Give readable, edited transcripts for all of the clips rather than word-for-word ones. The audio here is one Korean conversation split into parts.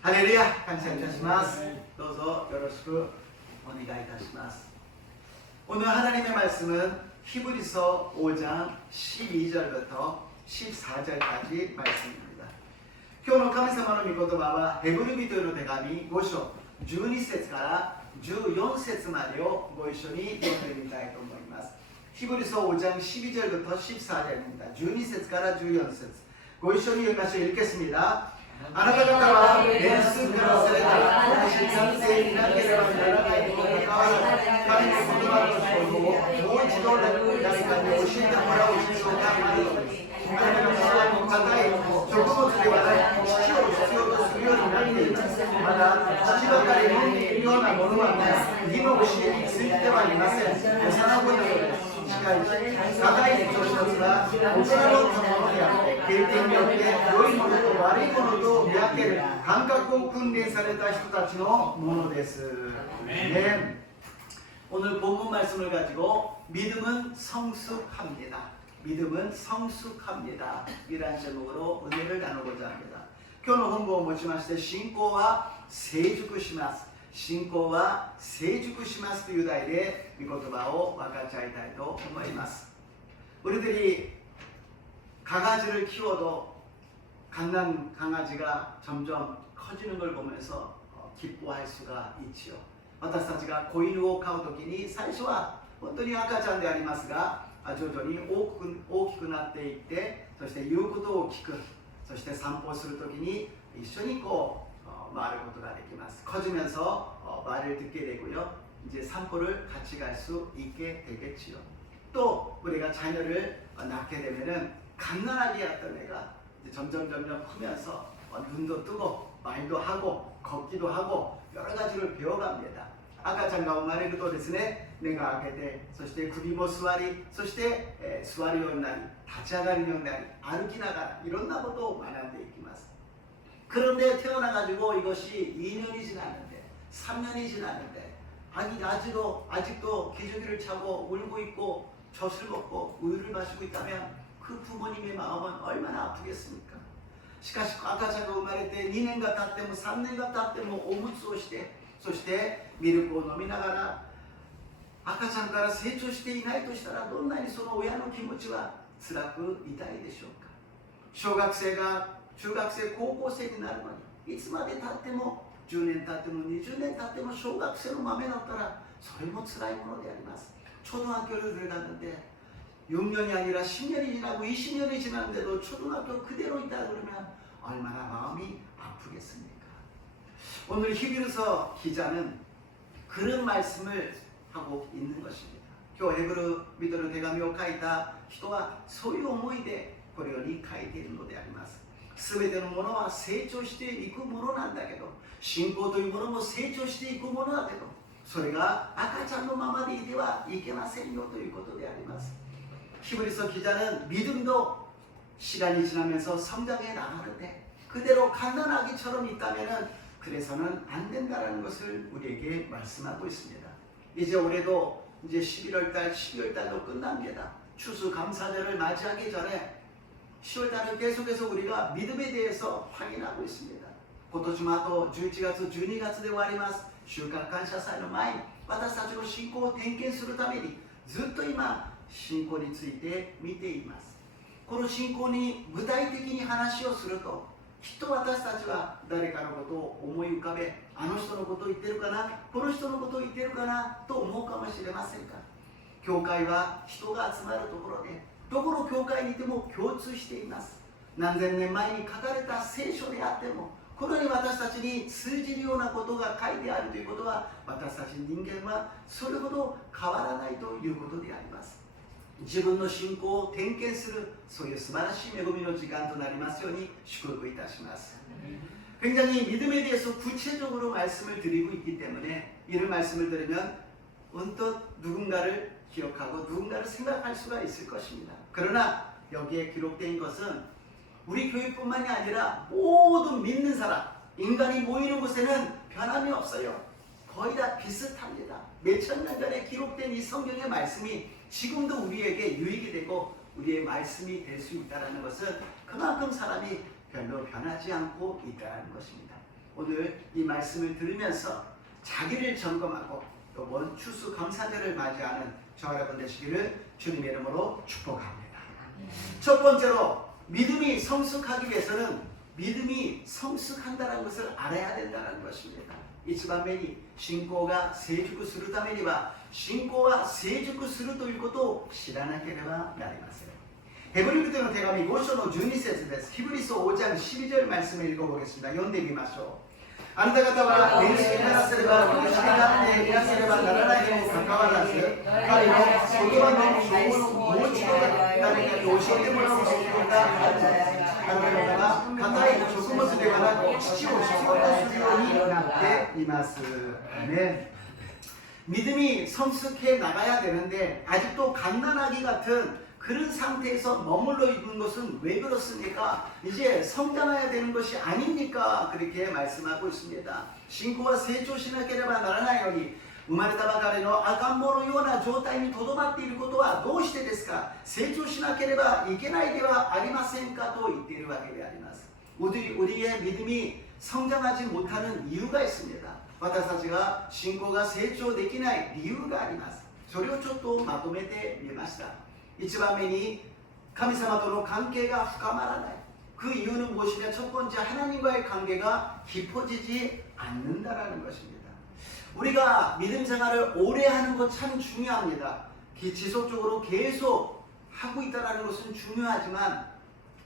ハレルヤ、感謝いたします。どうぞよろしくお願いいたします。오늘 하나님의 말씀은 히브리서 5장 12절부터 14절까지 말씀입니다. 今日の神様の御言葉はヘブル人への手紙5章12節から14節までをご一緒に読んでみたいと思います。히브리서 5장 12절부터 14절입니다. 12節から14節ご一緒に読みましょう。읽겠습니다. あなた方は年数からされた私賛成になければならないにもかかわらず、神の言葉の証拠をもう一度誰かに教えてもらう必要があるのです。あなた方は高い食物ではない父を必要とするようになっています。まだ父ばかり飲んでいるようなものはない。義の教えについてはいません。幼子なのです。しかし、高い人一つは大人のものであって、経験によって良いものと悪いものと見分ける感覚を訓練された人たちのものです。네. 오늘 본문 말씀을 가지고 믿음은 성숙합니다. 믿음은 성숙합니다. 이란 제목으로 은혜를 나누고자 합니다. 今日の本文をもちまして信仰は成熟します。信仰は成熟しますという題で御言葉を分かち合いたいと思います。 우리들이 강아지를 키워도 갓난 강아지가 점점 커지는 걸 보면서 기뻐할 수가 있지요. 私たちが子犬を飼うときに最初は本当に赤ちゃんでありますが徐々に大きくなっていって、そして言うことを聞く、そして散歩するときに一緒に말을 것도 가 되기mas. 커지면서 말을 듣게 되고요. 이제 산보를 같이 갈 수 있게 되겠지요. 또 우리가 자녀를 낳게 되면은 갓난아기 했던 애가 이제 점점 크면서 눈도 뜨고 말도 하고 걷기도 하고 여러 가지를 배워갑니다. 赤ちゃんが生まれるとですね、目が開けて、そして首も座り、そして、座るようになり、立ち上がるようになり、歩きながらいろんなことを学んでいきます。 그런데 태어나가지고 이것이 2년이 지났는데 3년이 지났는데 아직도 기저귀를 차고 울고 있고 젖을 먹고 우유를 마시고 있다면 그 부모님의 마음은 얼마나 아프겠습니까? しかし赤ちゃんが生まれて2年が経っても3年が経ってもおむつをして、そしてミルクを飲みながら赤ちゃんから成長していないとしたらどんなにその親の気持ちは辛く痛いでしょうか。小学生が 中学生、高校生になるのにいつまで経っても10年経っても20年経っても小学生の豆だったらそれも辛いものであります。 초등학교를 들어갔는데 6년이 아니라 10년이 지나고 20년이 지났는데도 초등학교 그대로 있다 그러면 얼마나 마음이 아프겠습니까? 오늘 히브리서 기자는 그런 말씀을 하고 있는 것입니다. 今日ヘブル人の手紙を書いた人はそういう思いでこれを理解しているのであります。 すべてのものは成長していくものなんだけど、信仰というものも成長していくものだけど、それが赤ちゃんのままでいてはいけませんよということであります。 히브리서 기자는 믿음도 시간이 지나면서 성장해 나가는데 그대로 갓난아기처럼 있다면 그래서는 안 된다는 것을 우리에게 말씀하고 있습니다. 이제 올해도 이제 11월달, 12월달도 끝납니다. 추수감사절을 맞이하기 전에 10월달은 계속해서 우리가 믿음에 대해서 확인하고 있습니다. 今年もあと11月、12月で終わります。収穫感謝祭の前に私たちの信仰を点検するためにずっと今信仰について見ています。この信仰に具体的に話をするときっと私たちは誰かのことを思い浮かべ、あの人のことを言ってるかな、この人のことを言ってるかなと思うかもしれませんが、教会は人が集まるところでどこの教会にいても共通しています。何千年前に書かれた聖書であってもこのように私たちに通じるようなことが書いてあるということは私たち人間はそれほど変わらないということであります。自分の信仰を点検するそういう素晴らしい恵みの時間となりますように祝福いたします。 굉장히 믿음에 대해서 구체적으로 말씀을 드리고 있기 때문에 이런 말씀을 들으면 언뜻 누군가를 기억하고 누군가를 생각할 수가 있을 것입니다. 그러나 여기에 기록된 것은 우리 교회뿐만이 아니라 모든 믿는 사람, 인간이 모이는 곳에는 변함이 없어요. 거의 다 비슷합니다. 몇천 년 전에 기록된 이 성경의 말씀이 지금도 우리에게 유익이 되고 우리의 말씀이 될 수 있다는 것은 그만큼 사람이 별로 변하지 않고 있다는 것입니다. 오늘 이 말씀을 들으면서 자기를 점검하고 또 추수감사절을 맞이하는 저와 여러분 되시기를 주님의 이름으로 축복합니다. 첫 번째로 믿음이 성숙하기 위해서는 믿음이 성숙한다는 것을 알아야 된다는 것입니다. 이치반면이 신고가成熟するためには信仰は成熟するということを知らなければなりません。ヘブリ人の手紙5章の12節です。ヒブリ書5장12절 말씀을 읽어보겠습니다. 読んでみましょう。あなた方は電子にならせれば苦しくなっていなければならないにもかかわらず、彼の言葉の情報をもう一度誰かに教えてもらう必要があるのです。あなた方は固い食物ではなく父を必要とするようになっています。ね。 믿음이 성숙해 나가야 되는데 아직도 갓난아기 같은 그런 상태에서 머물러 있는 것은 왜 그렇습니까? 이제 성장해야 되는 것이 아닙니까? 그렇게 말씀하고 있습니다. 신고와成長しなければならないのに生まれたばかりの赤ん坊のような状態にとどまっていることはどうしてですか？成長しなければいけないではありませんかと言っているわけであります. 우리의 믿음이 성장하지 못하는 이유가 있습니다. 私たちが信仰が成長できない理由があります。それをちょっとまとめてみました。一番目に神様との関係が深まらない。그 이유는 무엇이냐? 첫 번째 하나님과의 관계가 깊어지지 않는다라는 것입니다. 우리가 믿음 생활을 오래 하는 것 참 중요합니다. 지속적으로 계속 하고 있다는 것은 중요하지만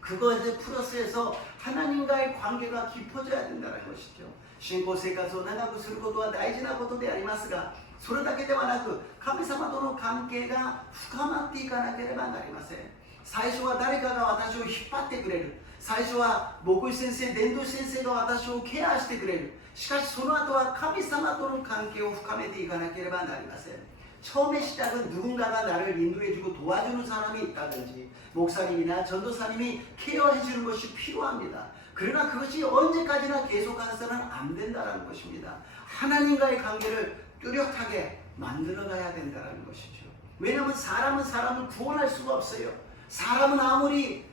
그것에 플러스해서 하나님과의 관계가 깊어져야 된다는 것이죠. 信仰生活を長くすることは大事なことでありますが、それだけではなく神様との関係が深まっていかなければなりません。最初は誰かが私を引っ張ってくれる。最初は牧師先生、伝道師先生が私をケアしてくれる。しかしその後は神様との関係を深めていかなければなりません。 처음의 시작은 누군가가 나를 인도해주고 도와주는 사람이 있다든지 목사님이나 전도사님이 케어해주는 것이 필요합니다. 그러나 그것이 언제까지나 계속해서는 안 된다는 것입니다. 하나님과의 관계를 뚜렷하게 만들어가야 된다는 것이죠. 왜냐하면 사람은 사람을 구원할 수가 없어요. 사람은 아무리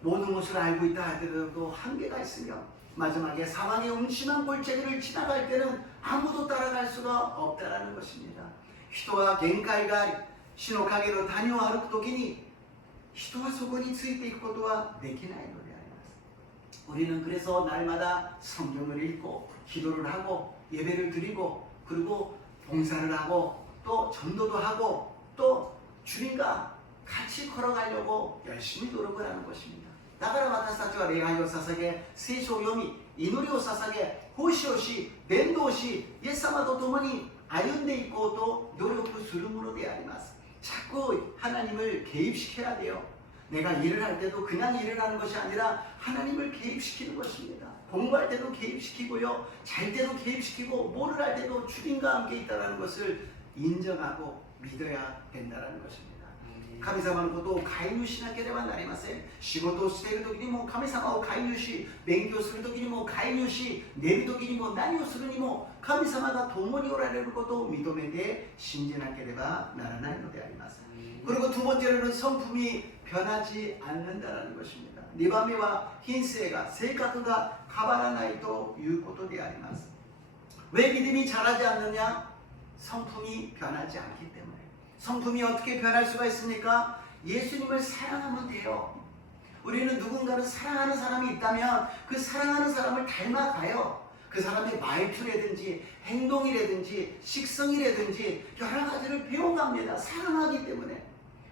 모든 것을 알고 있다 하더라도 한계가 있으며 마지막에 사망의 음침한 골짜기를 지나갈 때는 아무도 따라갈 수가 없다는 것입니다. 人は限界があり、死の影の谷を歩くときに人はそこについていくことはできないのであります。 우리는 그래서 날마다 성경을 읽고 기도를 하고 예배를 드리고 그리고 봉사를 하고 또 전도도 하고 또 주님과 같이 걸어가려고 열심히 노력을 하는 것입니다. だから私たちは礼拝を捧げ、聖書を読み、祈りを捧げ、奉仕をし、伝道し、イエス様と共に 歩んでいこうと努力するものであります. 자꾸 하나님을 개입시켜야 돼요. 내가 일을 할 때도 그냥 일을 하는 것이 아니라 하나님을 개입시키는 것입니다. 공부할 때도 개입시키고요. 잘 때도 개입시키고 뭐를 할 때도 주님과 함께 있다는 것을 인정하고 믿어야 된다는 것입니다. 神様のことを介入しなければなりません。仕事をしている時にも神様を介入し、勉強する時にも介入し、寝る時にも何をするにも神様が共におられることを認めて信じなければならないのであります。 그리고 두 번째로는 성품이 변하지 않는다는 것입니다. 2番目は品性が性格が変わらないということであります。 왜 믿음이 자라지 않느냐? 성품이 변하지 않기 때문에. 성품이 어떻게 변할 수가 있습니까? 예수님을 사랑하면 돼요. 우리는 누군가를 사랑하는 사람이 있다면 그 사랑하는 사람을 닮아가요. 그 사람의 말투라든지 행동이라든지 식성이라든지 여러 가지를 배워갑니다. 사랑하기 때문에.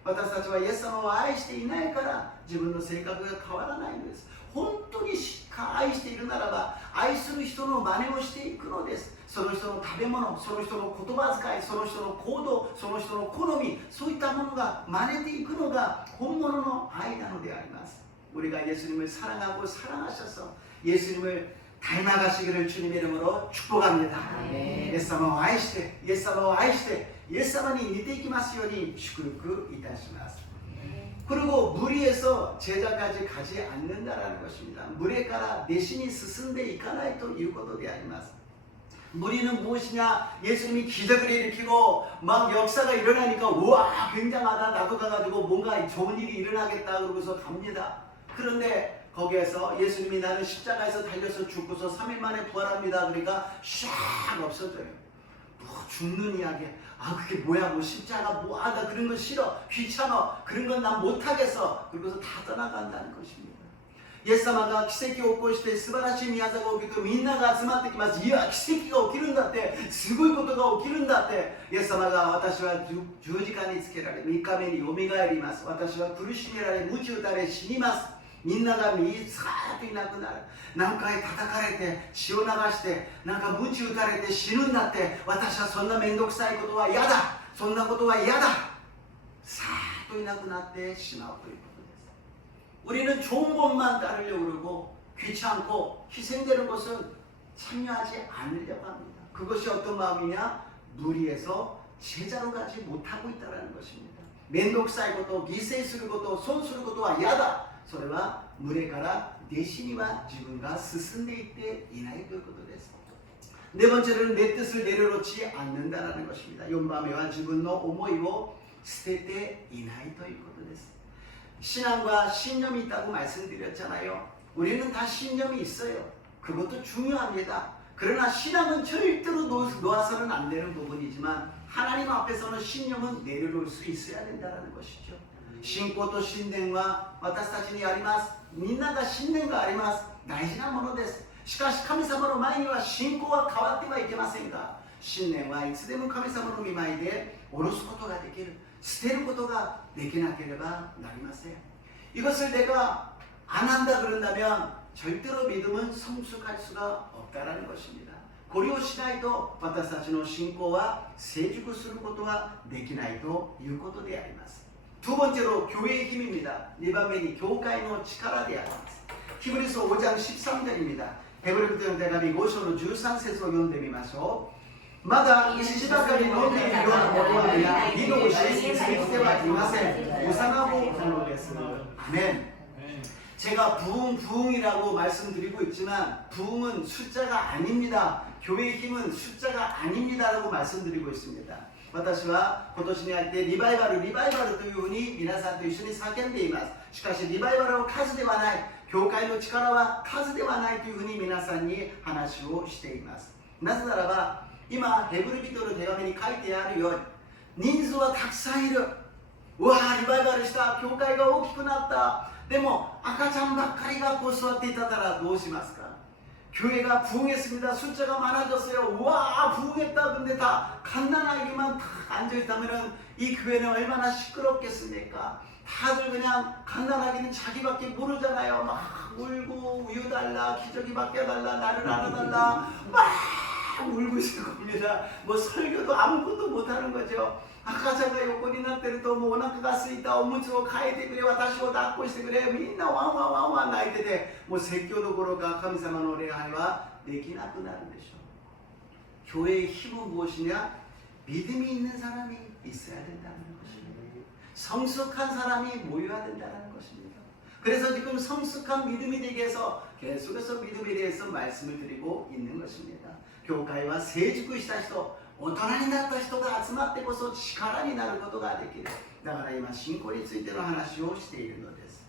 私たちはイエス様を愛していないから自分の性格が変わらないんです。本当に愛しているならば愛する人の真似をしていくのです。その人の食べ物、その人の言葉遣い、その人の行動、その人の好み、そういったものが真似ていくのが本物の愛なのであります。 우리가 예수님을 사랑하고 사랑하셔서 예수님을 닮아가시기를 주님의 이름으로 축복합니다. 예수님을愛して, 예수님을愛して, 예수님이 似ていきますように祝福いたします. 그리고 무리에서 제자까지 가지 않는다라는 것입니다. 무리から弟子に進んでいかないということであります. 무리는 무엇이냐? 예수님이 기적을 일으키고 막 역사가 일어나니까 우와 굉장하다 나도 가가지고 뭔가 좋은 일이 일어나겠다 그러고서 갑니다. 그런데 거기에서 예수님이 나는 십자가에서 달려서 죽고서 3일 만에 부활합니다. 그러니까 샥 없어져요. 뭐 죽는 이야기. 아 그게 뭐야 뭐 십자가 뭐 나 그런 거 싫어 귀찮아 그런 건 난 못하겠어. 그러고서 다 떠나간다는 것입니다. イエス様が奇跡を起こして素晴らしい宮座が起きるとみんなが集まってきます。いや奇跡が起きるんだってすごいことが起きるんだって。イエス様が私は十字架につけられ3日目によみがえります。私は苦しめられ鞭打たれ死にます。みんながみさーっといなくなる。何回叩かれて血を流してなんか鞭打たれて死ぬんだって。私はそんなめんどくさいことは嫌だ。そんなことは嫌だ。さーっといなくなってしまうということ。 우리는 좋은 것만 따르려고 그러고 귀찮고 희생되는 것은 참여하지 않으려고 합니다. 그것이 어떤 마음이냐? 무리해서 제자로 가지 못하고 있다는 것입니다. 面倒くさいこと、犠牲すること、損することは嫌だ。それは群れから弟子には自分が進んでいっていないということです。 네 번째로는 내 뜻을 내려놓지 않는다는 것입니다. 연밤에와 自分の思いを捨てていないということです。 신앙과 신념이 있다고 말씀드렸잖아요. 우리는 다 신념이 있어요. 그것도 중요합니다. 그러나 신앙은 절대로 놓아서는 안 되는 부분이지만 하나님 앞에서는 신념은 내려놓을 수 있어야 된다는 것이죠. 신고と信念は私たちにあります。みんなが信念があります。大事なものです。しかし神様の前には信仰は変わってはいけませんが、信念はいつでも神様の御前で下ろすことができる。 捨てることができなければなりません。 이것을 내가 안 한다 그런다면 절대로 믿음은 성숙할 수가 없다라는 것입니다. これをしないと私たちの信仰は成熟することはできないということであります。 두 번째로 교회의 힘입니다. 2番目に教会の力であります。 히브리서 5장 13절입니다. 베드로전서手紙5章の13節を読んでみましょう。 まだ父ばかり飲んでいるようなものは皆義の教えについてはいません。幼子なのです。아멘. 제가 부흥이라고 말씀드리고 있지만 부흥은 숫자가 아닙니다. 교회의 힘은 숫자가 아닙니다라고 말씀드리고 있습니다. 私は今年に入ってリバイバルというふうに皆さんと一緒に叫んでいます。しかしリバイバルは数ではない。教会の力は数ではないというふうに皆さんに話をしています。なぜならば 今ヘブル人の手紙に書いてあるように人数はたくさんいる。うわーリバイバルした教会が大きくなった。でも赤ちゃんばっかりがこう座っていたらどうしますか? 교회가 부흥했습니다. 숫자가 많아졌어요. 우와 부흥했다. 근데 다 갓난아기만 다 앉아있다면 이 교회는 얼마나 시끄럽겠습니까? 다들 그냥 갓난아기는 자기밖에 모르잖아요. 막 울고 우유 달라 기저귀 바뀌어달라 나를 안아달라 막 울고 있을 겁니다. 뭐 설교도 아무것도 못하는 거죠. 아까자가 요건이 날 때는 또 뭐 오나카 가스 있다 오무츠고 가이데 그래 와다시を抱っこしてくれみんなワンワンワンワン泣いててもう説教どころか神様の礼拝はできなくなるんでしょう。 교회의 힘은 무엇이냐? 믿음이 있는 사람이 있어야 된다는 것입니다. 성숙한 사람이 모여야 된다는 것입니다. 그래서 지금 성숙한 믿음이 되기 위해서 계속해서 믿음에 대해서 말씀을 드리고 있는 것입니다. 교회와成熟した人 大人になった人が集まってこそ力になることができる。だから今信仰についての話をしているのです。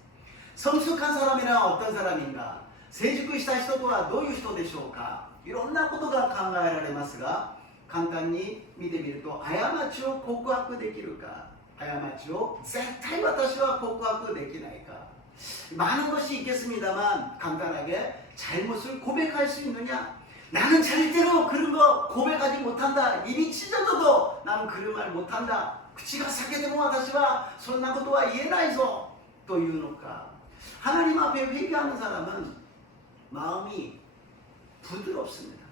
성숙한 사람이란 어떤 사람인가? 成熟した人とはどういう人でしょうか? いろんなことが考えられますが簡単に見てみると過ちを告白できるか過ちを絶対私は告白できないか 많은 것이 있겠습니다만 간단하게 잘못을 고백할 수 있느냐? 나는 절대로 그런 거 고백하지 못한다. 입이 찢어져도 나는 그런 말 못한다.口が裂けても私はそんなことは言えないぞというのか 하나님 앞에 회개하는 사람은 마음이 부드럽습니다.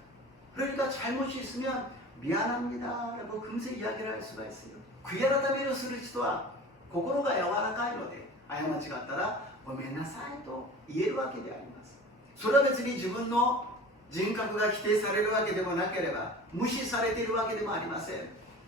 그러니까 잘못이 있으면 미안합니다 라고 금세 이야기를 할 수가 있어요. 悔い改めをする人は心が柔らかいので過ちがあったらごめんなさいと言えるわけであります。それは別に自分の人格が否定されるわけでもなければ無視されているわけでもありません。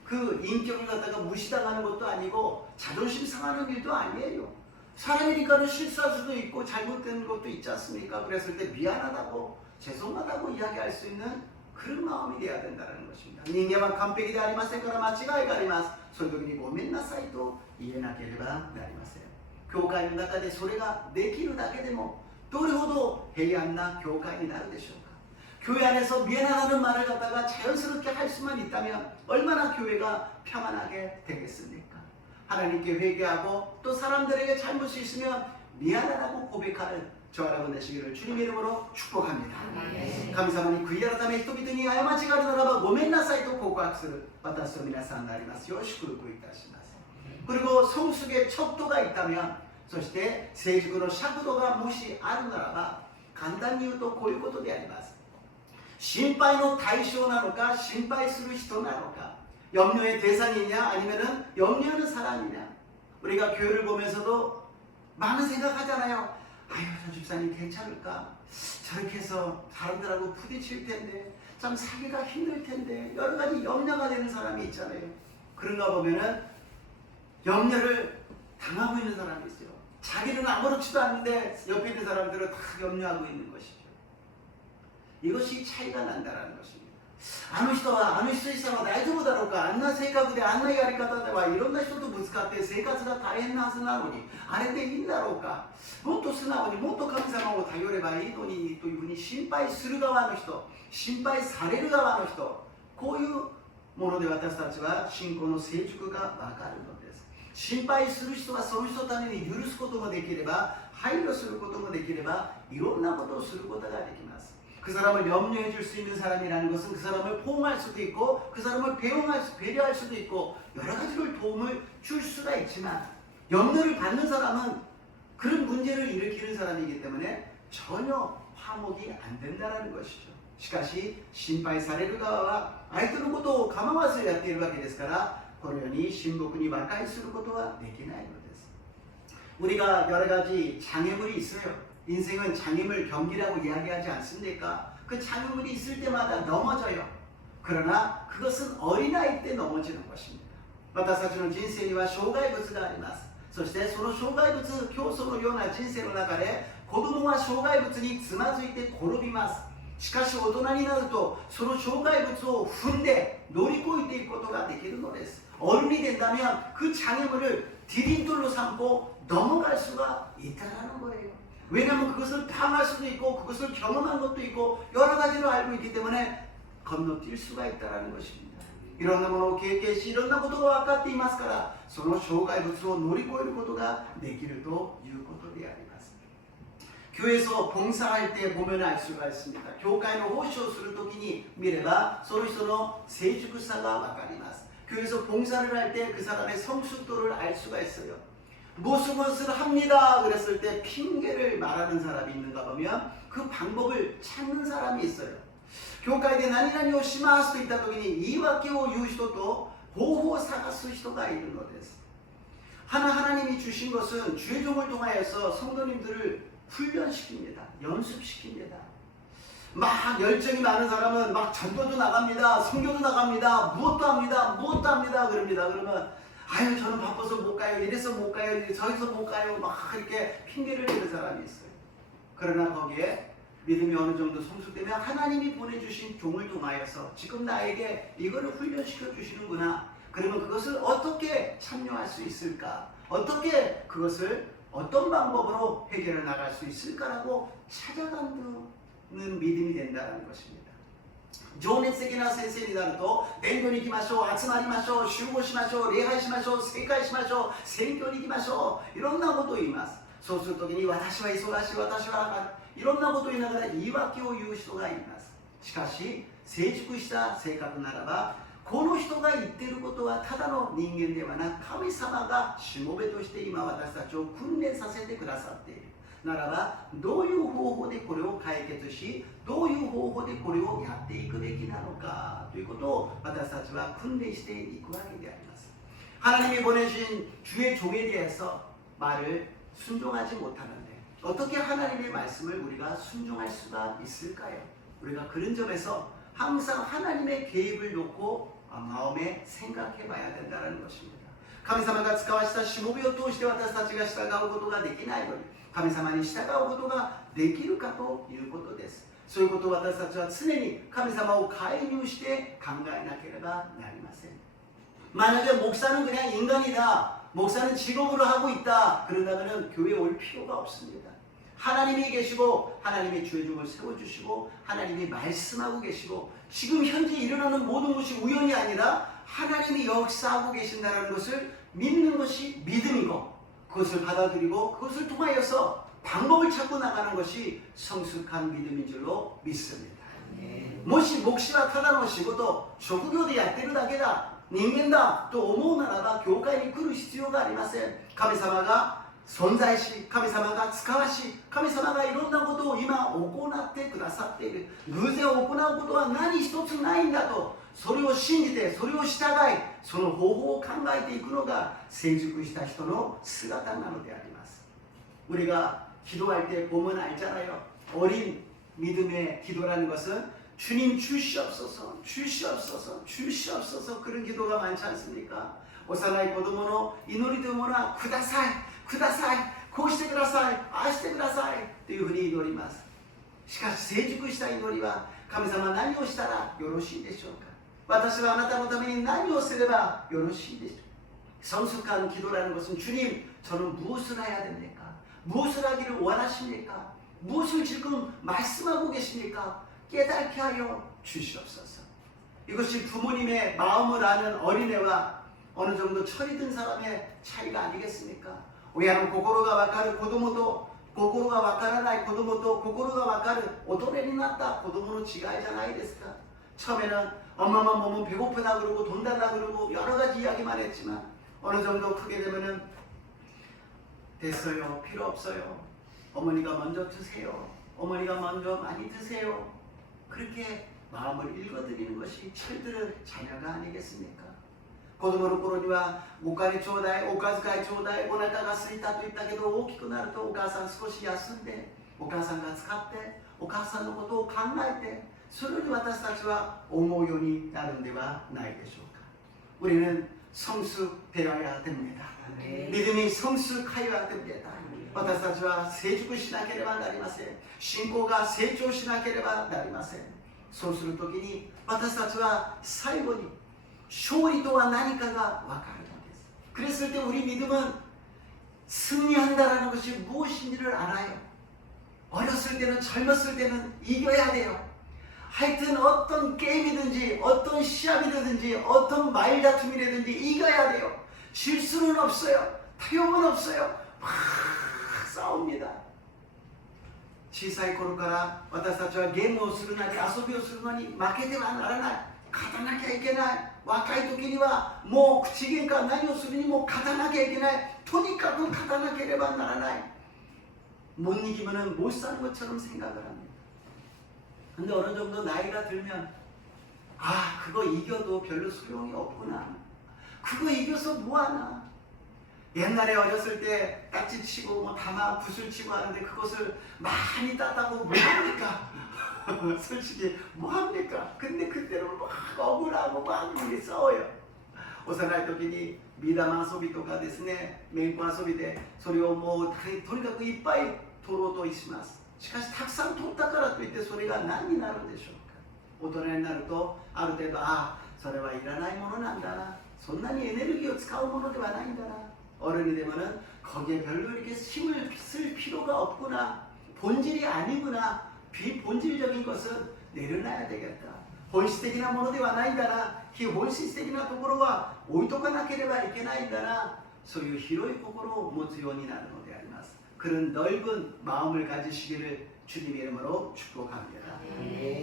그 인격을 갖다가 무시당하는 것도 아니고 자존심 상하는 일도 아니에요. 사람이니까는 실수할 수도 있고 잘못된 것도 있지 않습니까? 그랬을 때 미안하다고 죄송하다고 이야기할 수 있는 그런 마음이 돼야 된다는 것입니다. 人間は完璧でありませんから間違いがあります。そういう時にごめんなさいと言えなければなりません。教会の中でそれができるだけでもどれほど平安な教会になるでしょうか。 교회 안에서 미안하다는 말을 갖다가 자연스럽게 할 수만 있다면 얼마나 교회가 평안하게 되겠습니까? 하나님께 회개하고 또 사람들에게 잘못이 있으면 미안하다고 고백하는 저와 여러분 되시기를 주님의 이름으로 축복합니다. 神様に悔い改め人々に過ちがあるならばごめんなさいと告白する私と皆さんであります。よろしくお願いいたします。 그리고 성숙의 척도가 있다면 そして成熟の尺度がもしあるならば簡単に言うとこういうことであります。 心配の対象なのか心配する人なのか 염려의 대상이냐 아니면은 염려하는 사람이냐. 우리가 교회를 보면서도 많은 생각하잖아요. 아유 저 집사님 괜찮을까? 저렇게 해서 사람들하고 부딪힐 텐데 참 살기가 힘들 텐데 여러 가지 염려가 되는 사람이 있잖아요. 그런가 보면은 염려를 당하고 있는 사람이 있어요. 자기는 아무렇지도 않은데 옆에 있는 사람들은 다 염려하고 있는 것이죠. 이것이 차이가 난다는 것입니다. あの人は大丈夫だろうか、あんな性格であんなやり方ではいろんな人とぶつかって生活が大変なはずなのに、あれでいいんだろうか、もっと素直にもっと神様を頼ればいいのにというふうに心配する側の人、心配される側の人、こういうもので私たちは信仰の成熟がわかるのです。心配する人はその人のために許すこともできれば、配慮することもできれば、いろんなことをすることができます。 그 사람을 염려해 줄 수 있는 사람이라는 것은 그 사람을 포용할 수도 있고 그 사람을 배려할 수도 있고 여러 가지를 도움을 줄 수가 있지만 염려를 받는 사람은 그런 문제를 일으키는 사람이기 때문에 전혀 화목이 안 된다는 것이죠. しかし心配される側は相手のことを構わずやっているわけですからこのように親睦に和解することはできないのです。 우리가 여러 가지 장애물이 있어요. 인생은 장애물 경기라고 이야기하지 않습니까? 그 장애물이 있을 때마다 넘어져요. 그러나 그것은 어린아이 때 넘어지는 것입니다. 私たちの人生には障害物があります。そしてその障害物競争のような人生の中で子供は障害物につまずいて転びます。しかし大人になるとその障害物を踏んで乗り越えていくことができるのです。 어른이 된다면 그 장애물을 디딤돌로 삼고 넘어갈 수가 있다는 거예요. 왜냐하면 그것을 당할 수도 있고 그것을 경험한 것도 있고 여러 가지로 알고 있기 때문에 건너뛸 수가 있다는 것입니다. いろんなものを経験しいろんなことが分かっていますからその障害物を乗り越えることができるということであります。 교회에서 봉사할 때 보면 알 수가 있습니다. 교회의 호시를するときに見ればその人の成熟さが分かります。 교회에서 봉사를 할 때 그 사람의 성숙도를 알 수가 있어요. 무엇을 합니다 그랬을 때 핑계를 말하는 사람이 있는가 보면 그 방법을 찾는 사람이 있어요. 교회에何々をしますと言った時に言い訳を言う人と方法を探す人がいるのです。 하나님이 주신 것은 주의 종을 통하여서 성도님들을 훈련시킵니다. 연습시킵니다. 막 열정이 많은 사람은 막 전도도 나갑니다. 선교도 나갑니다. 무엇도 합니다. 그럽니다. 그러면 아유 저는 바빠서 못 가요. 이래서 못 가요. 저기서 못 가요. 막 이렇게 핑계를 대는 사람이 있어요. 그러나 거기에 믿음이 어느 정도 성숙되면 하나님이 보내주신 종을 통하여서 지금 나에게 이거를 훈련시켜 주시는구나. 그러면 그것을 어떻게 참여할 수 있을까? 어떻게 그것을 어떤 방법으로 해결해 나갈 수 있을까라고 찾아가는 믿음이 된다는 것입니다. 情熱的な先生になると伝道に行きましょう、集まりましょう、集合しましょう、礼拝しましょう、正会しましょう、選挙に行きましょう、いろんなことを言います。そうするときに私は忙しい、私はいろんなことを言いながら言い訳を言う人がいます。しかし成熟した性格ならばこの人が言っていることはただの人間ではなく神様がしもべとして今私たちを訓練させてくださっているならばどういう方法でこれを解決しどういう方法でこれをやっていくべきなのかということを私たちは訓練していくわけであります。 하나님이 보내신 주의 종에 대해서 말을 순종하지 못하는데 어떻게 하나님의 말씀을 우리가 순종할 수가 있을까요? 우리가 그런 점에서 항상 하나님의 개입을 놓고 마음에 생각해 봐야 된다는 것입니다. 神様が使わしたしもべを通して私たちが従うことができないのに神様に従うことができるかということです。そういうことを私たちは常に神様を介入して考えなければなりません。 만약에 목사는 그냥 인간이다 목사는 직업으로 하고 있다 그런다면 교회에 올 필요가 없습니다. 하나님이 계시고 하나님이 주의 종을 세워주시고 하나님이 말씀하고 계시고 지금 현재 일어나는 모든 것이 우연이 아니라 하나님이 역사하고 계신다는 것을 믿는 것이 믿음이고 그것을 받아들이고 그것을 통하여서 방법을 찾고 나가는 것이 성숙한 믿음인 줄로 믿습니다. もし牧師はただの仕事、職業でやってるだけだ、人間だと思うならば教会に来る必要がありません。神様が存在し、神様が使わし、神様がいろんなことを今行ってくださっている。偶然行うことは何一つないんだと、それを信じて、それを従い、その方法を考えていくのが成熟した人の姿なのであります。 우리가 기도할 때 보면 알잖아요. 어린 믿음의 기도라는 것은 주님 주시옵소서, 주시옵소서, 주시옵소서 그런 기도가 많지 않습니까? 幼い子供の祈りというものはください、ください、こうしてください、ああしてくださいというふうに祈ります。しかし成熟した祈りは神様何をしたらよろしいでしょうか。私はあなたのために何をすればよろしいでしょうか。 성숙한 기도라는 것은 주님 저는 무엇을 해야 됩니까? 무엇을 하기를 원하십니까? 무엇을 지금 말씀하고 계십니까? 깨닫게 하여 주시옵소서. 이것이 부모님의 마음을 아는 어린애와 어느 정도 철이 든 사람의 차이가 아니겠습니까? 親の心がわかる子供と心がわからない子供と心がわかる大人になった子供の違いじゃないですか. 처음에는 엄마만 보면 배고프다 그러고 돈 달라 그러고 여러 가지 이야기만 했지만 어느 정도 크게 되면은 됐어요. 필요 없어요. 어머니가 먼저 드세요. 어머니가 먼저 많이 드세요. 그렇게 마음을 읽어드리는 것이 철들은 자녀가 아니겠습니까? 子供の頃にはお金ちょうだい、お小遣いちょうだい、お腹が空いたと言ったけど大きくなるとお母さん少し休んで、お母さんが使ってお母さんのことを考えてそれに私たちは思うようになるんではないでしょうか。 우리는 성숙되어야 됩니다. 믿음이 성숙하여야 됩니다. 私たちは成熟しなければなりません。信仰が成長しなければなりません。そうするときに私たちは最後に勝利とは何かが分かるのです。 그랬을 때 우리 믿음은 승리한다라는 것이 무엇인지를 알아요. 어렸을 때는 젊었을 때는 이겨야 돼요. 하여튼 어떤 게임이든지 어떤 시합이든지 어떤 말다툼이라든지 이겨야 돼요. 질 수는 없어요. 타협은 없어요. 막 싸웁니다. 小さい頃から私たちはゲームをするなり遊びをするのに負けてはならない。勝たなきゃいけない。若い時にはもう口喧嘩何をするにも勝たなきゃいけない。とにかく勝たなければならない. 못 이기면은 못 사는 것처럼 생각을 합니다. 근데 어느 정도 나이가 들면 아 그거 이겨도 별로 소용이 없구나. 그거 이겨서 뭐하나. 옛날에 어렸을 때 딱지 치고 뭐 다마 붓을 치고 하는데 그것을 많이 땄다고 뭐합니까? 솔직히 뭐합니까? 근데 그때는 막 억울하고 막 이렇게 싸워요. 幼い時にビー玉遊びとかですね、めんこ遊びでそれをもうとにかくいっぱい取ろうとします。しかしたくさん取ったからといってそれが何になるんでしょうか。大人になるとある程度それはいらないものなんだな。そんなにエネルギーを使うものではないんだな. 어른이 되면은 거기에 별로 이렇게 힘을 쓸 필요가 없구나. 본질이 아니구나. 비본질적인 것은 내려놔야 되겠다. 本質的なものではないんだな。非本質的なところは置いとかなければいけないんだな。そういう広い心を持つようになるのであります。 그런 넓은 마음을 가지시기를 주님의 이름으로 축복합니다.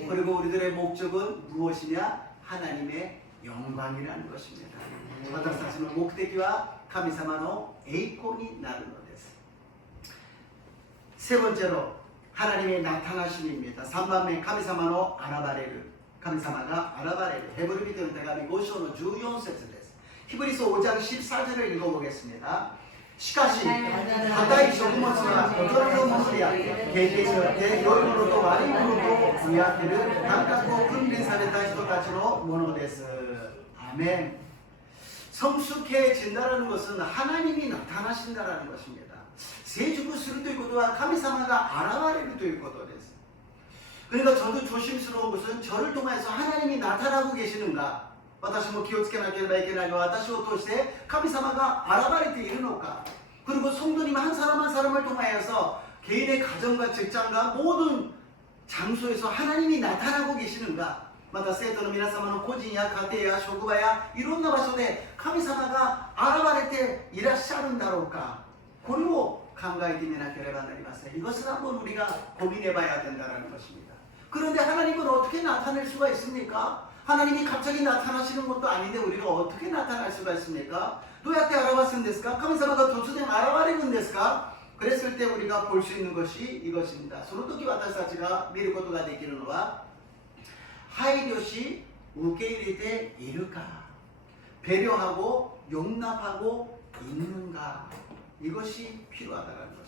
그리고 우리들의 목적은 무엇이냐? 하나님의 영광이라는 것입니다. 私たちの目的は神様の栄光になるのです。 세 번째로 하나님의 나타나심입니다. 3番目 神様の 現れる 神様が 現れる 헤브리人の手紙 5章の 14節です。 히브리서 5장 14절을 읽어보겠습니다. しかし硬い食物は大人のものであって経験によって良いものと悪いものと見分ける感覚を訓練された人たちのものです。 아멘. 성숙해진다라는 것은 하나님이 나타나신다라는 것입니다. 成熟するということは神様が現れるということです。 그러니까 저도 조심스러운 것은 저를 통해서 하나님이 나타나고 계시는가? 私も気をつけなければいけないのは私を通して神様が現れているのか? 그리고 성도님 한 사람 한 사람을 통하여서 개인의 가정과 직장과 모든 장소에서 하나님이 나타나고 계시는가? また生徒の皆様の個人や家庭や職場やいろんな場所で神様が現れていらっしゃるんだろうか、これを考えてみなければなりません. 이것을 한번 우리가 고민해봐야 된다는 것입니다. 그런데 하나님은 어떻게 나타낼 수가 있습니까? 하나님이 갑자기 나타나시는 것도 아닌데 우리가 어떻게 나타날 수가 있습니까? どうやって表すんですか? 神様が突然現れるんですか? 그랬을 때 우리가 볼 수 있는 것이 이것입니다. その時私たちが見ることができるのは配慮し受け入れているか 배려하고 용납하고 있는가, 이것이 필요하다는 것입니다.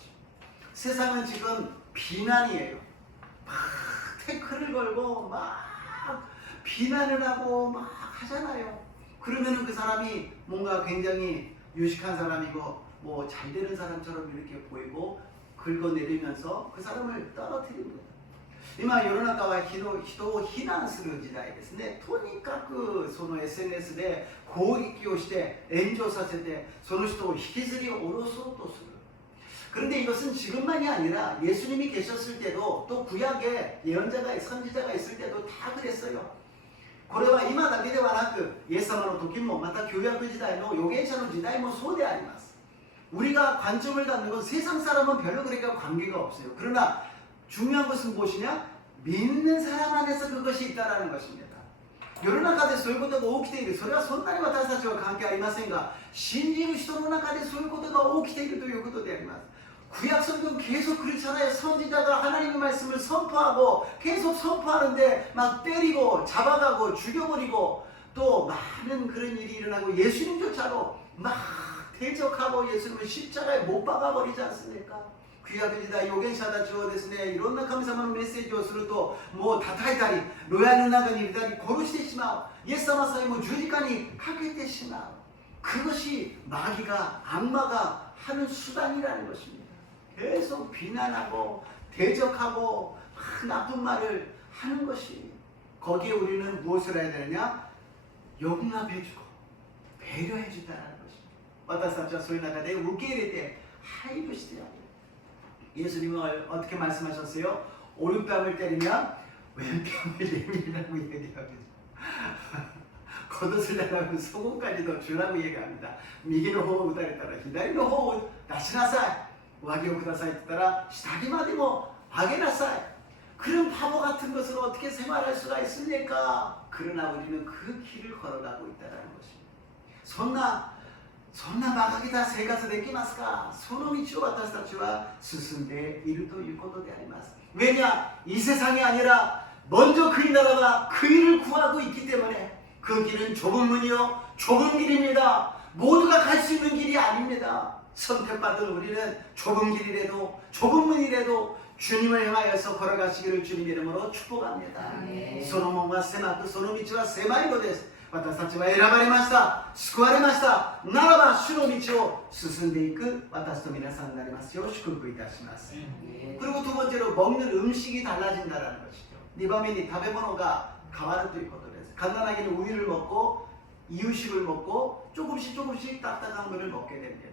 세상은 지금 비난이에요. 막 태클을 걸고 막 비난을 하고 막 하잖아요. 그러면은 그 사람이 뭔가 굉장히 유식한 사람이고 뭐 잘 되는 사람처럼 이렇게 보이고 긁어내리면서 그 사람을 떨어뜨립니다. 今世の中は人を非難する時代ですね。とにかくその SNS で攻撃をして炎上させてその人を引きずり下ろそうとする. 그런데 이것은 지금만이 아니라 예수님이 계셨을 때도 또 구약에 예언자가 선지자가 있을 때도 다 그랬어요. これは今だけではなくイエス様の時もまた旧約時代の預言者の時代もそうであります. 우리가 관점을 갖는 건 세상 사람은 별로 그렇게 관계가 없어요. 그러나 중요한 것은 무엇이냐? 믿는 사람 안에서 그것이 있다라는 것입니다. 世の中でそういうことが起きている。それはそんなに私たちは関係ありませんが、信じる人の中でそういうことが起きているということであります. 구약 성경 계속 그렇잖아요. 선지자가 하나님의 말씀을 선포하고 계속 선포하는데 막 때리고 잡아가고 죽여버리고 또 많은 그런 일이 일어나고 예수님조차도 막 대적하고 예수님을 십자가에 못 박아버리지 않습니까? 旧約時代預言者たちをですね、いろんな神様のメッセージをするともう叩いたり牢屋の中に入れたり殺してしまう。イエス様さえも十字架にかけてしまう。 그것이 마귀가 악마가 하는 수단이라는 것입니다. 계속 비난하고 대적하고 나쁜 말을 하는 것이, 거기에 우리는 무엇을 해야 되느냐? 용납해주고 배려해준다는 것입니다. 私たちはそういう中で受け入れて配慮してやる. 예수님은 어떻게 말씀하셨어요? 오른뺨을 때리면 왼뺨을 내밀라고 얘기합니다. 겉옷을 달라고 속옷까지도 주라고 얘기합니다. 右の方を打たれたら左の方を出しなさい. 上着をくださいって言ったら下着までもあげなさい. 그런 바보 같은 것을 어떻게 생활할 수가 있습니까? 그러나 우리는 그 길을 걸어가고 있다는 것입니다. そんな馬鹿げた生活できますか? その道を私たちは進んでいるということであります. 왜냐? 이 세상이 아니라 먼저 그의 나라가 그 일을 구하고 있기 때문에 그 길은 좁은 문이요 좁은 길입니다. 모두가 갈 수 있는 길이 아닙니다. 선택받은 우리는 좁은 길이라도 좁은 문이라도 주님을 향하여서 걸어가시기를 주님 이름으로 축복합니다. その門は狭くその道は狭いのです。私たちは選ばれました。救われました。ならば主の道を進んでいく私と皆さんになりますよう祝福いたします. 그리고 두 번째로 먹는 음식이 달라진다는 것이죠. 2番目に食べ物が変わるということです. 간단하게는 우유를 먹고 이유식을 먹고 조금씩 딱딱한 것을 먹게 됩니다.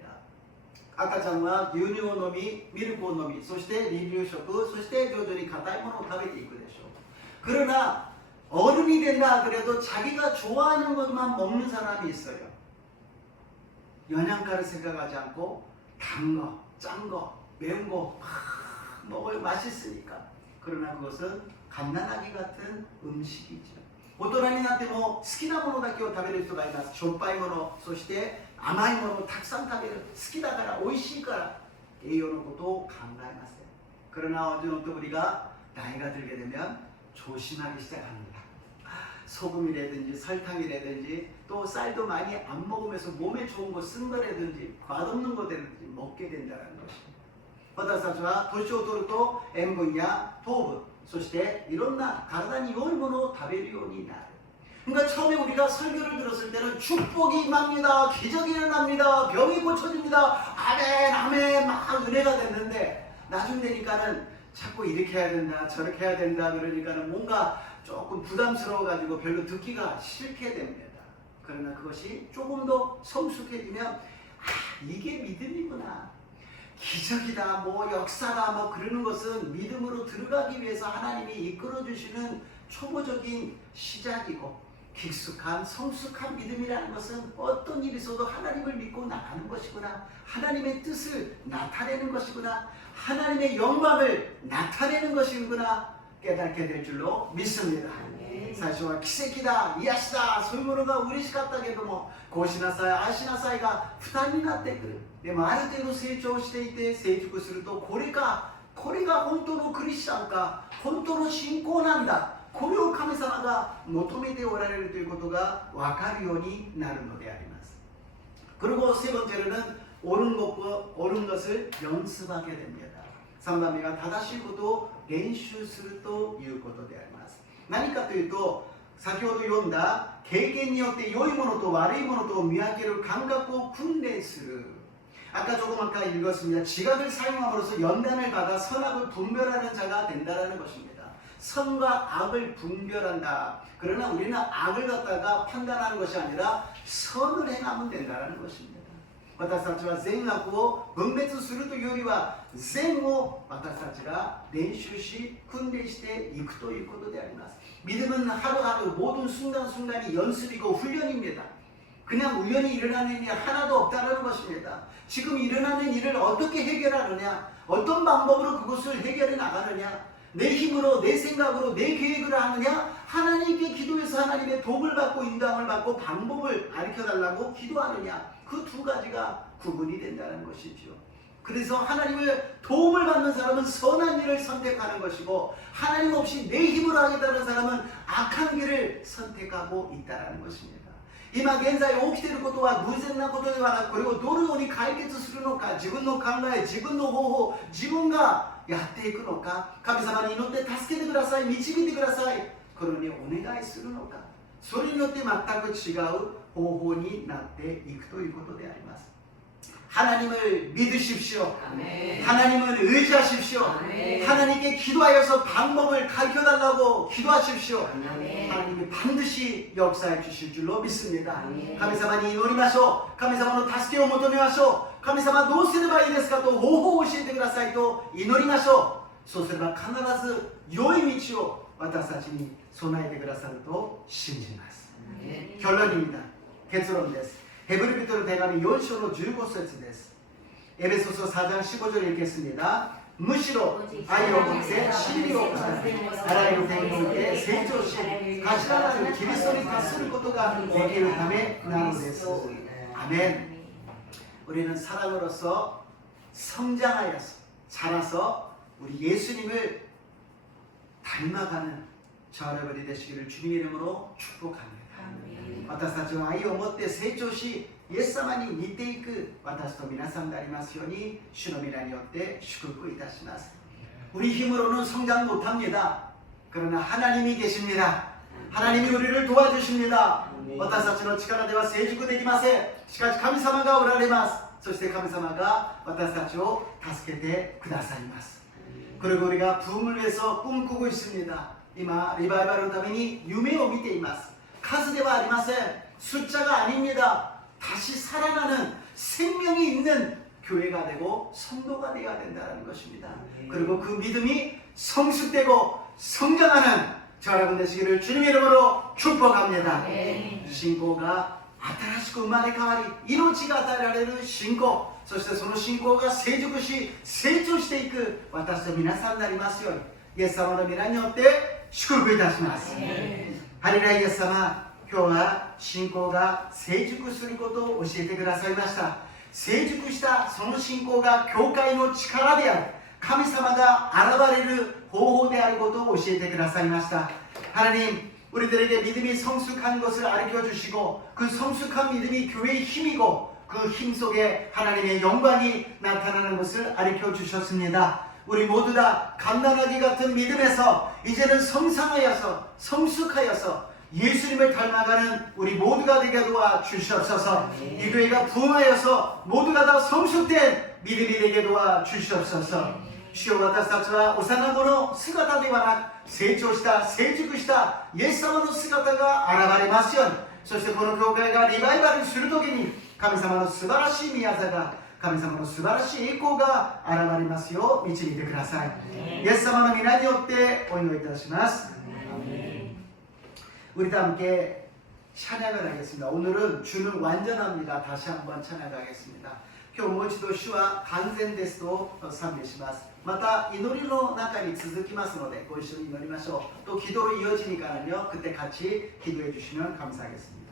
赤ちゃんは牛乳を飲み、ミルクを飲み、そして離乳食、そして徐々に硬いものを食べていくでしょう. 그러나 어른이 된다 그래도 자기가 좋아하는 것만 먹는 사람이 있어요. 영양가를 생각하지 않고 단 거, 짠 거, 매운 거 먹어요. 맛있으니까. 그러나 그것은 갓난아기 같은 음식이죠. 大人になっても好きなものだけを食べる人がいます。しょっぱいもの、そして甘いものをたくさん食べる。好きだから美味しいから栄養のことを考えません. 그러나 어느덧 우리가 나이가 들게 되면 조심하기 시작합니다. 소금이라든지 설탕이라든지 또 쌀도 많이 안 먹으면서 몸에 좋은 거 쓴 거라든지 맛없는 거라든지 먹게 된다는 것입니다. 私たちは年を取ると塩分や糖分、そしていろんな体に良いものを食べるようになる. 그러니까 처음에 우리가 설교를 들었을 때는 축복이 임합니다. 기적이 일어납니다. 병이 고쳐집니다. 아멘 아멘 막 은혜가 됐는데 나중 되니까는 자꾸 이렇게 해야 된다 저렇게 해야 된다 그러니까는 뭔가 조금 부담스러워가지고 별로 듣기가 싫게 됩니다. 그러나 그것이 조금 더 성숙해지면 이게 믿음이구나. 기적이다, 뭐 역사다, 뭐 그러는 것은 믿음으로 들어가기 위해서 하나님이 이끌어 주시는 초보적인 시작이고, 깊숙한 성숙한 믿음이라는 것은 어떤 일이 있어도 하나님을 믿고 나가는 것이구나, 하나님의 뜻을 나타내는 것이구나, 하나님의 영광을 나타내는 것이구나 깨닫게 될 줄로 믿습니다. 사실は奇跡だ、癒しだ、そういうものが嬉しかったけども、こうしなさい、ああしなさいが負担になってくる。でもある程度成長していて成熟すると、これが本当のクリスチャンか、本当の信仰なんだ、これを神様が求めておられるということが分かるようになるのであります。 그리고 세 번째로는 옳은 것을 연습하게 됩니다. 3番目が正しいことを練習するということであります。何かというと、先ほど読んだ経験によって良いものと悪いものとを見分ける感覚を訓練する。 아까 조금 아까 읽었습니다. 지각을 사용함으로써 연단을 받아 선악을 분별하는 자가 된다라는 것입니다. 선과 악을 분별한다. 그러나 우리는 악을 갖다가 판단하는 것이 아니라 선을 행하면 된다라는 것입니다. 私たちは善悪を分別するというよりは善を私たちが練習し訓練していくということであります。 믿음은 하루하루 모든 순간순간이 연습이고 훈련입니다. 그냥 우연히 일어나는 일이 하나도 없다는 것입니다. 지금 일어나는 일을 어떻게 해결하느냐, 어떤 방법으로 그것을 해결해 나가느냐, 내 힘으로, 내 생각으로, 내 계획으로 하느냐, 하나님께 기도해서 하나님의 도움을 받고 인도함을 받고 방법을 가르쳐달라고 기도하느냐, 그 두 가지가 구분이 된다는 것이죠. 그래서 하나님의 도움을 받는 사람은 선한 일을 선택하는 것이고, 하나님 없이 내 힘으로 하겠다는 사람은 악한 길을 선택하고 있다는 것입니다. 今現在起きていることは偶然なことではなく、これをどのように解決するのか、自分の考え、自分の方法、自分がやっていくのか、神様に祈って助けてください、導いてください、このようにお願いするのか、それによって全く違う方法になっていくということであります。 하나님을 믿으십시오. 아멘. 하나님을 의지하십시오. 아멘. 하나님께 기도하여서 방법을 가르쳐달라고 기도하십시오. 아멘. 하나님이 반드시 역사해 주실 줄로 믿습니다. 아멘. 神様に祈りましょう。神様の助けを求めましょう。神様どうすればいいですかと方法を教えてくださいと祈りましょう。そうすれば必ず良い道を私たちに備えてくださると信じます。결론입니다. 결론です。 헤브리비토로 대감이 4장 15절です. 에베소서 4장 15절 읽겠습니다. 무시로 아이로 못해 시리로 아라이로 대인에게 세조시 가시라는 기리스도를 다스릴 것도가 되기를 함에 나누겠소. 아멘. 우리는 사랑으로서 성장하여서 자라서 우리 예수님을 닮아가는 저 여러분이 되시기를 주님의 이름으로 축복합니다. 私たちは愛を持って成長し、イエス様に似ていく私と皆さんでありますように、主の皆によって祝福いたします。 우리 힘으로는 성장 못합니다. 그러나 하나님이 계십니다. 하나님이 우리를 도와주십니다. 私たちの力では成熟できません。しかし神様がおられます。そして神様が私たちを助けてくださいます。 그리고 우리가 부흥을 위해서 꿈꾸고 있습니다. 이마 리바이벌의 ために夢を見ています. 카스데가 아니마세 숫자가 아닙니다. 다시 살아나는 생명이 있는 교회가 되고 성도가 되어야 된다는 것입니다. 그리고 그 믿음이 성숙되고 성장하는 저 여러분 되시기를 주님의 이름으로 축복합니다. 신고가 新しく生まれ変わり命が与えられる信仰、そしてその信仰が成熟し成長していく私と皆さんになりますように、イエス様の皆によって祝福いたします。 ハレルヤイエス様、今日は信仰が成熟することを教えてくださいました。成熟したその信仰が教会の力である、神様が現れる方法であることを教えてくださいました。 하나님, 우리들에게 믿음이 성숙한 것을 알려주시고 그 성숙한 믿음이 교회의 힘이고 그 힘 속에 하나님의 영광이 나타나는 것을 알려주셨습니다. 우리 모두 다 갓난아기 같은 믿음에서 이제는 성장하여서 성숙하여서 예수님을 닮아가는 우리 모두가 되게 도와 주시옵소서. 이 교회가 부흥하여서 모두가 다 성숙된 믿음이 되게 도와 주시옵소서. 주여, 私たちは幼子の姿ではなく成長した成熟したイエス様の姿が現れますように、そしてこの教会がリバイバルするときに神様の素晴らしい宮座が神様の素晴らしい栄光が現れますよう導いてください。イエス様の皆によってお祈りいたします。 우리 다 함께 찬양을 하겠습니다. 오늘은 주는 완전합니다. 다시 한번 찬양하겠습니다. 今日もう一度主は完全ですと賛美します。また祈りの中に続きますのでご一緒に祈りましょう。또 기도로 이어지니까요. 그때 같이 기도해 주시면 감사하겠습니다.